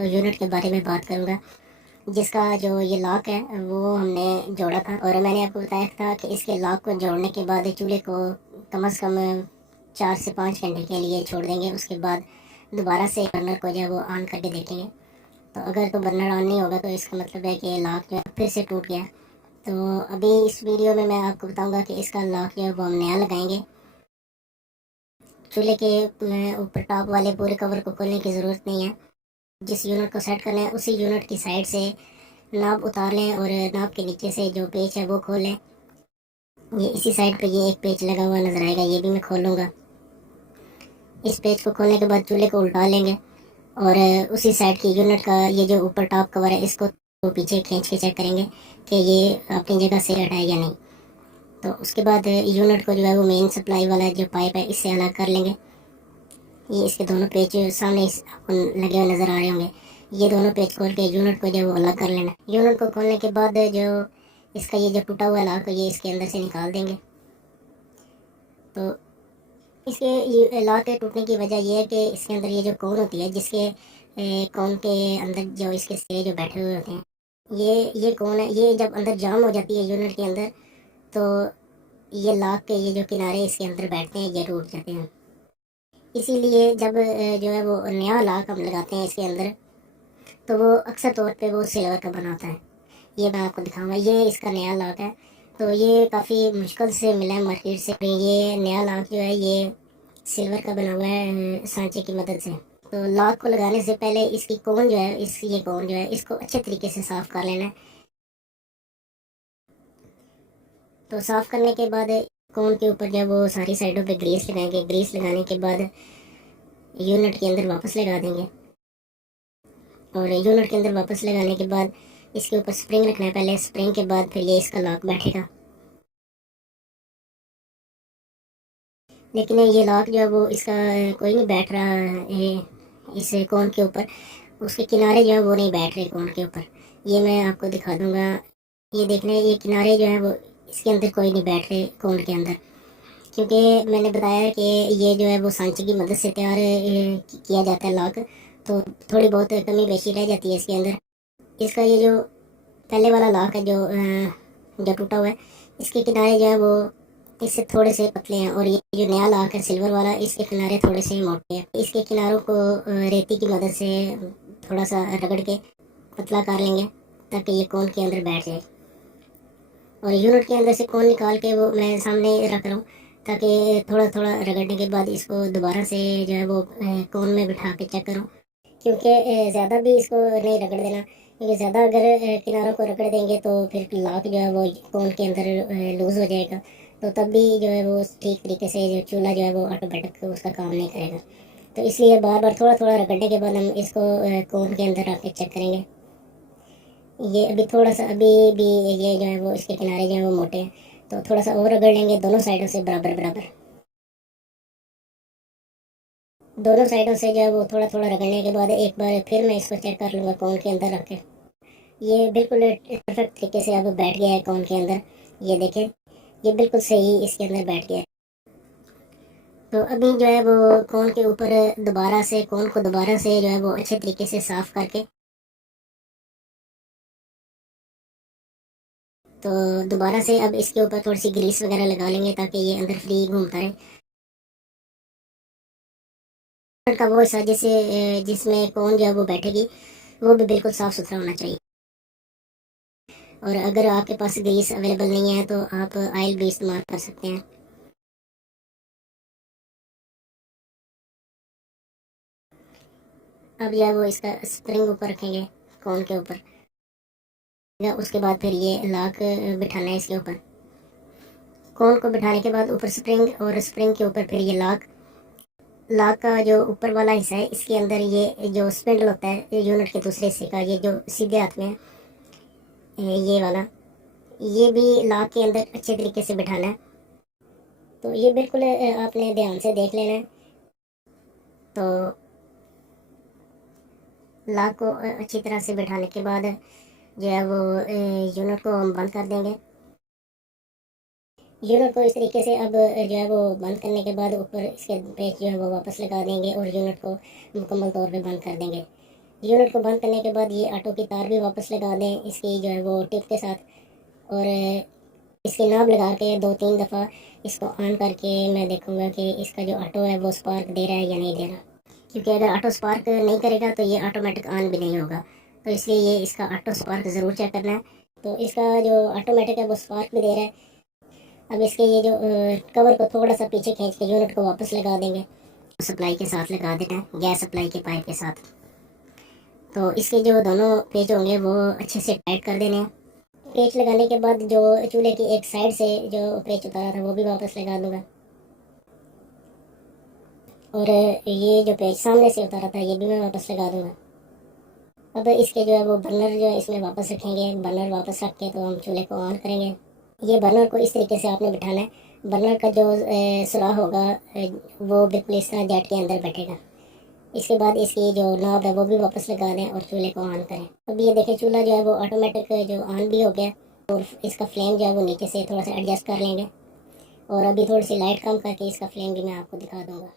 तो यूनिट के बारे में बात करूँगा, जिसका जो ये लॉक है वो हमने जोड़ा था। और मैंने आपको बताया था कि इसके लॉक को जोड़ने के बाद चूल्हे को कम से कम 4 से 5 घंटे के लिए छोड़ देंगे। उसके बाद दोबारा से बर्नर को जो है वो ऑन करके देखेंगे। तो अगर तो बर्नर ऑन नहीं होगा तो इसका मतलब है कि लॉक जो है फिर से टूट गया। तो अभी इस वीडियो में मैं आपको बताऊंगा कि इसका लॉक जो है वो हम नया लगाएंगे। चूल्हे के ऊपर टॉप वाले पूरे कवर को खोलने की ज़रूरत नहीं है। जिस यूनिट को सेट करना है उसी यूनिट की साइड से नॉब उतार लें और नॉब के नीचे से जो पेच है वो खोल लें। ये इसी साइड पे ये एक पेच लगा हुआ नज़र आएगा, ये भी मैं खोल लूँगा। इस पेच को खोलने के बाद चूल्हे को उल्टा लेंगे और उसी साइड की यूनिट का ये जो ऊपर टॉप कवर है इसको तो पीछे खींच के चेक करेंगे कि ये अपनी जगह से हटा है या नहीं। तो उसके बाद यूनिट को जो है वो मेन सप्लाई वाला जो पाइप है इससे अलग कर लेंगे। ये इसके दोनों पेच सामने आपको लगे हुए नज़र आ रहे होंगे। ये दोनों पेच खोल के यूनिट को जो वो अलग कर लेना। यूनिट को खोलने के बाद जो इसका ये जो टूटा हुआ लॉक है ये इसके अंदर से निकाल देंगे। तो इसके ये लॉक के टूटने की वजह ये है कि इसके अंदर ये जो कोन होती है, जिसके कोन के अंदर जो इसके सिरे जो बैठे हुए होते हैं, ये कोन है, ये जब अंदर जाम हो जाती है यूनिट के अंदर तो ये लॉक के ये जो किनारे इसके अंदर बैठते हैं ये टूट जाते हैं। इसीलिए जब जो है वो नया लॉक हम लगाते हैं इसके अंदर तो वो अक्सर तौर पे वो सिल्वर का बना होता है। ये मैं आपको दिखाऊंगा, ये इसका नया लॉक है। तो ये काफ़ी मुश्किल से मिला है मार्केट से। ये नया लॉक जो है ये सिल्वर का बना हुआ है सांचे की मदद से। तो लॉक को लगाने से पहले इसकी कोन जो है ये कोन जो है इसको अच्छे तरीके से साफ़ कर लेना है। तो साफ़ करने के बाद कोन के ऊपर जो है वो सारी साइडों पे ग्रीस लगाएंगे। ग्रीस लगाने के बाद यूनिट के अंदर वापस लगा देंगे और यूनिट के अंदर वापस लगाने के बाद इसके ऊपर स्प्रिंग रखना है पहले। स्प्रिंग के बाद फिर ये इसका लॉक बैठेगा। लेकिन ये लॉक जो है वो इसका कोई नहीं बैठ रहा है इस कोन के ऊपर। उसके किनारे जो है वो नहीं बैठ रहे कोन के ऊपर। ये मैं आपको दिखा दूंगा। ये देखने ये किनारे जो है वो इसके अंदर कोई नहीं बैठ रहे कोन के अंदर, क्योंकि मैंने बताया कि ये जो है वो सांचे की मदद से तैयार किया जाता है लॉक। तो थोड़ी बहुत कमी बेशी रह जाती है इसके अंदर। इसका ये जो पहले वाला लॉक है जो टूटा हुआ है, इसके किनारे जो है वो इससे थोड़े से पतले हैं और ये जो नया लॉक है सिल्वर वाला इसके किनारे थोड़े से मोटे हैं। इसके किनारों को रेती की मदद से थोड़ा सा रगड़ के पतला कर लेंगे ताकि ये कोन के अंदर बैठ जाए। और यूनिट के अंदर से कोन निकाल के वो मैं सामने रख रहा हूँ ताकि थोड़ा थोड़ा रगड़ने के बाद इसको दोबारा से जो है वो कोन में बिठा के चेक करूँ। क्योंकि ज़्यादा भी इसको नहीं रगड़ देना, क्योंकि ज़्यादा अगर किनारों को रगड़ देंगे तो फिर लॉक जो है वो कोन के अंदर लूज़ हो जाएगा। तो तब भी जो है वो ठीक तरीके से जो चूल्हा जो है वो ऑटोमेटिक उसका काम नहीं करेगा। तो इसलिए बार बार थोड़ा थोड़ा रगड़ने के बाद हम इसको कोन के अंदर रख के चेक करेंगे। ये अभी थोड़ा सा अभी भी ये जो है वो इसके किनारे जो है वो मोटे हैं, तो थोड़ा सा और रगड़ लेंगे दोनों साइडों से बराबर बराबर। दोनों साइडों से जो है वो थोड़ा थोड़ा रगड़ने के बाद एक बार फिर मैं इसको चेक कर लूँगा कोन के अंदर रख के। ये बिल्कुल परफेक्ट तरीके से अब बैठ गया है कोन के अंदर। ये देखें, ये बिल्कुल सही इसके अंदर बैठ गया है। तो अभी जो है वो कोन के ऊपर दोबारा से कोन को दोबारा से जो है वो अच्छे तरीके से साफ़ करके तो दोबारा से अब इसके ऊपर थोड़ी सी ग्रीस वगैरह लगा लेंगे ताकि ये अंदर फ्री घूमता रहे। का वो हिस्सा जिसमें कोन जो है वो बैठेगी वो भी बिल्कुल साफ़ सुथरा होना चाहिए। और अगर आपके पास ग्रीस अवेलेबल नहीं है तो आप ऑयल भी इस्तेमाल कर सकते हैं। अब जो है वो इसका स्प्रिंग ऊपर रखेंगे कोन के ऊपर, या उसके बाद फिर ये लॉक बिठाना है इसके ऊपर। कोन को बिठाने के बाद ऊपर स्प्रिंग और स्प्रिंग के ऊपर फिर ये लॉक। लॉक का जो ऊपर वाला हिस्सा है इसके अंदर ये जो स्पिंडल होता है यूनिट के दूसरे हिस्से का, ये जो सीधे हाथ में है ये वाला, ये भी लॉक के अंदर अच्छे तरीके से बिठाना है। तो ये बिल्कुल आपने ध्यान से देख लेना है। तो लॉक को अच्छी तरह से बिठाने के बाद जो है वो यूनिट को हम बंद कर देंगे। यूनिट को इस तरीके से अब जो है वो बंद करने के बाद ऊपर इसके पेच जो है वो वापस लगा देंगे और यूनिट को मुकम्मल तौर पे बंद कर देंगे। यूनिट को बंद करने के बाद ये ऑटो की तार भी वापस लगा दें इसकी जो है वो टिप के साथ, और इसकी नाब लगा के 2-3 दफ़ा इसको ऑन करके मैं देखूँगा कि इसका जो ऑटो है वो स्पार्क दे रहा है या नहीं दे रहा। क्योंकि अगर ऑटो स्पार्क नहीं करेगा तो ये ऑटोमेटिक ऑन भी नहीं होगा, तो इसलिए ये इसका ऑटो स्पार्क ज़रूर चेक करना है। तो इसका जो ऑटोमेटिक है वो स्पार्क भी दे रहा है। अब इसके ये जो कवर को थोड़ा सा पीछे खींच के यूनिट को वापस लगा देंगे, सप्लाई के साथ लगा देना है, गैस सप्लाई के पाइप के साथ। तो इसके जो दोनों पेच होंगे वो अच्छे से टाइट कर देने हैं। पेच लगाने के बाद जो चूल्हे की एक साइड से जो पेच उतारा था वो भी वापस लगा दूंगा, और ये जो पेच सामने से उतारा था ये भी मैं वापस लगा दूंगा। अब इसके जो है वो बर्नर जो है इसमें वापस रखेंगे, बर्नर वापस रख के तो हम चूल्हे को ऑन करेंगे। ये बर्नर को इस तरीके से आपने बिठाना है, बर्नर का जो सुराख होगा वो बिल्कुल इस तरह जेट के अंदर बैठेगा। इसके बाद इसकी जो नॉब है वो भी वापस लगा दें और चूल्हे को ऑन करें। अब ये देखें चूल्हा जो है वो ऑटोमेटिक जो ऑन भी हो गया, और इसका फ्लेम जो है वो नीचे से थोड़ा सा एडजस्ट कर लेंगे, और अभी थोड़ी सी लाइट कम करके इसका फ्लेम भी मैं आपको दिखा दूँगा।